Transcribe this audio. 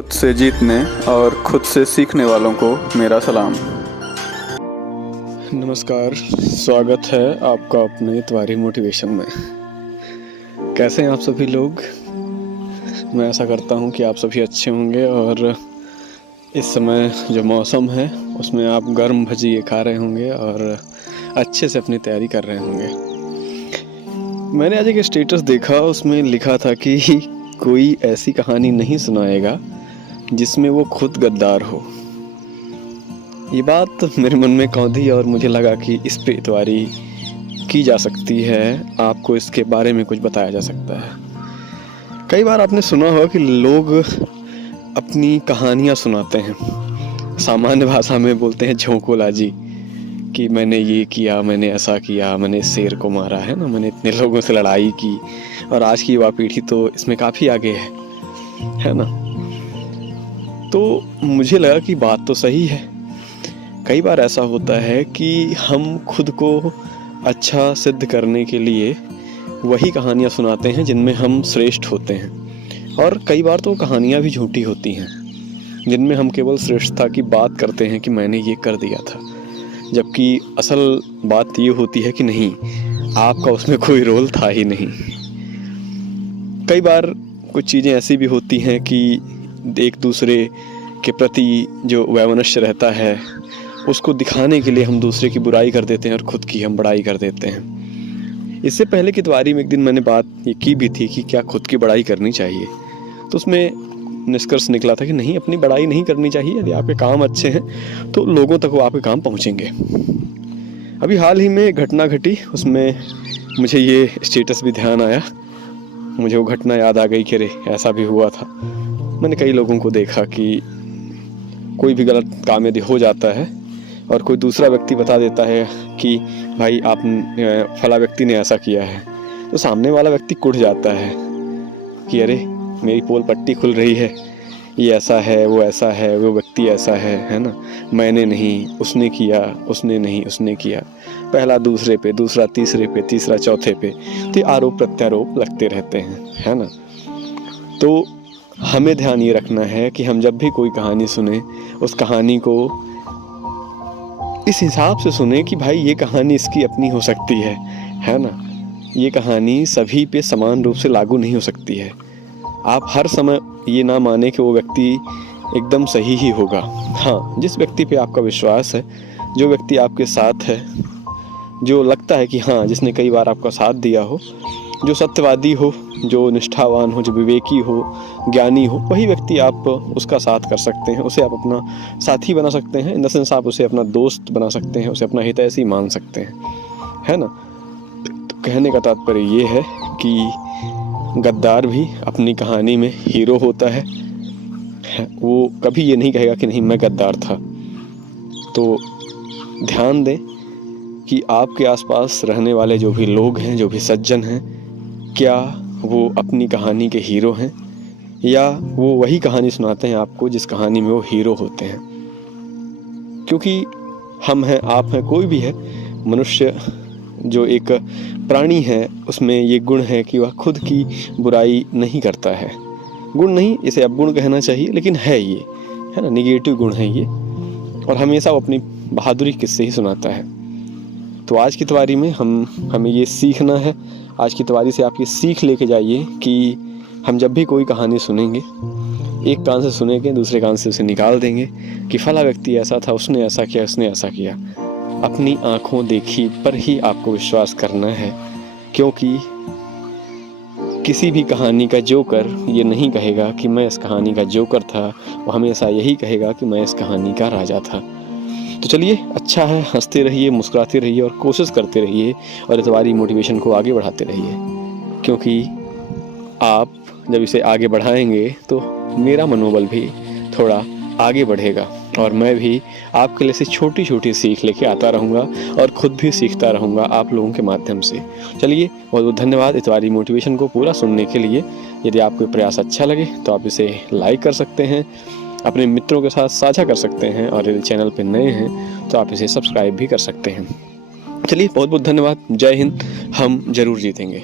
खुद से जीतने और खुद से सीखने वालों को मेरा सलाम। नमस्कार, स्वागत है आपका अपने इतवारी मोटिवेशन में। कैसे हैं आप सभी लोग? मैं आशा करता हूं कि आप सभी अच्छे होंगे और इस समय जो मौसम है उसमें आप गर्म भजिए खा रहे होंगे और अच्छे से अपनी तैयारी कर रहे होंगे। मैंने आज एक स्टेटस देखा, उसमें लिखा था कि कोई ऐसी कहानी नहीं सुनाएगा जिसमें वो खुद गद्दार हो। ये बात मेरे मन में कौंधी और मुझे लगा कि इस पे इतवारी की जा सकती है, आपको इसके बारे में कुछ बताया जा सकता है। कई बार आपने सुना होगा कि लोग अपनी कहानियाँ सुनाते हैं, सामान्य भाषा में बोलते हैं झोंकोलाजी, कि मैंने ये किया, मैंने ऐसा किया, मैंने इस शेर को मारा है ना, मैंने इतने लोगों से लड़ाई की। और आज की युवा पीढ़ी तो इसमें काफ़ी आगे है ना। तो मुझे लगा कि बात तो सही है। कई बार ऐसा होता है कि हम खुद को अच्छा सिद्ध करने के लिए वही कहानियाँ सुनाते हैं जिनमें हम श्रेष्ठ होते हैं, और कई बार तो कहानियाँ भी झूठी होती हैं जिनमें हम केवल श्रेष्ठता की बात करते हैं कि मैंने ये कर दिया था, जबकि असल बात ये होती है कि नहीं, आपका उसमें कोई रोल था ही नहीं। कई बार कुछ चीज़ें ऐसी भी होती हैं कि एक दूसरे के प्रति जो वैमनस्य रहता है उसको दिखाने के लिए हम दूसरे की बुराई कर देते हैं और खुद की हम बड़ाई कर देते हैं। इससे पहले की इतवारी में एक दिन मैंने बात ये की भी थी कि क्या खुद की बड़ाई करनी चाहिए, तो उसमें निष्कर्ष निकला था कि नहीं, अपनी बड़ाई नहीं करनी चाहिए। यदि आपके काम अच्छे हैं तो लोगों तक वो आपके काम पहुंचेंगे। अभी हाल ही में एक घटना घटी, उसमें मुझे ये स्टेटस भी ध्यान आया, मुझे वो घटना याद आ गई कि अरे ऐसा भी हुआ था। मैंने कई लोगों को देखा कि कोई भी गलत काम यदि हो जाता है और कोई दूसरा व्यक्ति बता देता है कि भाई आप फला व्यक्ति ने ऐसा किया है, तो सामने वाला व्यक्ति कुढ़ जाता है कि अरे मेरी पोल पट्टी खुल रही है, ये ऐसा है, वो ऐसा है, वो व्यक्ति ऐसा है ना, मैंने नहीं, उसने किया, उसने नहीं, उसने किया। पहला दूसरे पे, दूसरा तीसरे पे, तीसरा चौथे पे, तो आरोप प्रत्यारोप लगते रहते हैं, है ना। तो हमें ध्यान ये रखना है कि हम जब भी कोई कहानी सुने, उस कहानी को इस हिसाब से सुने कि भाई ये कहानी इसकी अपनी हो सकती है ना। ये कहानी सभी पे समान रूप से लागू नहीं हो सकती है। आप हर समय ये ना माने कि वो व्यक्ति एकदम सही ही होगा। हाँ, जिस व्यक्ति पे आपका विश्वास है, जो व्यक्ति आपके साथ है, जो लगता है कि हाँ, जिसने कई बार आपका साथ दिया हो, जो सत्यवादी हो, जो निष्ठावान हो, जो विवेकी हो, ज्ञानी हो, वही व्यक्ति आप उसका साथ कर सकते हैं, उसे आप अपना साथी बना सकते हैं। इन द सेंस आप उसे अपना दोस्त बना सकते हैं, उसे अपना हितैषी मान सकते हैं, है ना। तो कहने का तात्पर्य ये है कि गद्दार भी अपनी कहानी में हीरो होता है। वो कभी ये नहीं कहेगा कि नहीं मैं गद्दार था। तो ध्यान दें कि आपके आसपास रहने वाले जो भी लोग हैं, जो भी सज्जन हैं, क्या वो अपनी कहानी के हीरो हैं या वो वही कहानी सुनाते हैं आपको जिस कहानी में वो हीरो होते हैं। क्योंकि हम हैं, आप हैं, कोई भी है, मनुष्य जो एक प्राणी है, उसमें ये गुण है कि वह खुद की बुराई नहीं करता है। गुण नहीं, इसे अवगुण कहना चाहिए, लेकिन है ये, है ना, निगेटिव गुण है ये, और हमेशा वो अपनी बहादुरी किससे ही सुनाता है। तो आज की तवारी में हमें ये सीखना है। आज की तवारी से आप ये सीख लेके जाइए कि हम जब भी कोई कहानी सुनेंगे, एक कान से सुनेंगे, दूसरे कान से उसे निकाल देंगे कि फला व्यक्ति ऐसा था, उसने ऐसा किया, उसने ऐसा किया। अपनी आंखों देखी पर ही आपको विश्वास करना है, क्योंकि किसी भी कहानी का जोकर ये नहीं कहेगा कि मैं इस कहानी का जोकर था, वो हमेशा यही कहेगा कि मैं इस कहानी का राजा था। तो चलिए, अच्छा है, हंसते रहिए, मुस्कुराते रहिए और कोशिश करते रहिए और इतवारी मोटिवेशन को आगे बढ़ाते रहिए, क्योंकि आप जब इसे आगे बढ़ाएंगे तो मेरा मनोबल भी थोड़ा आगे बढ़ेगा और मैं भी आपके लिए से छोटी छोटी सीख लेके आता रहूँगा और ख़ुद भी सीखता रहूँगा आप लोगों के माध्यम से। चलिए, बहुत बहुत धन्यवाद इतवारी मोटिवेशन को पूरा सुनने के लिए। यदि आपको प्रयास अच्छा लगे तो आप इसे लाइक कर सकते हैं, अपने मित्रों के साथ साझा कर सकते हैं, और यदि चैनल पर नए हैं तो आप इसे सब्सक्राइब भी कर सकते हैं। चलिए, बहुत बहुत धन्यवाद। जय हिंद। हम जरूर जीतेंगे।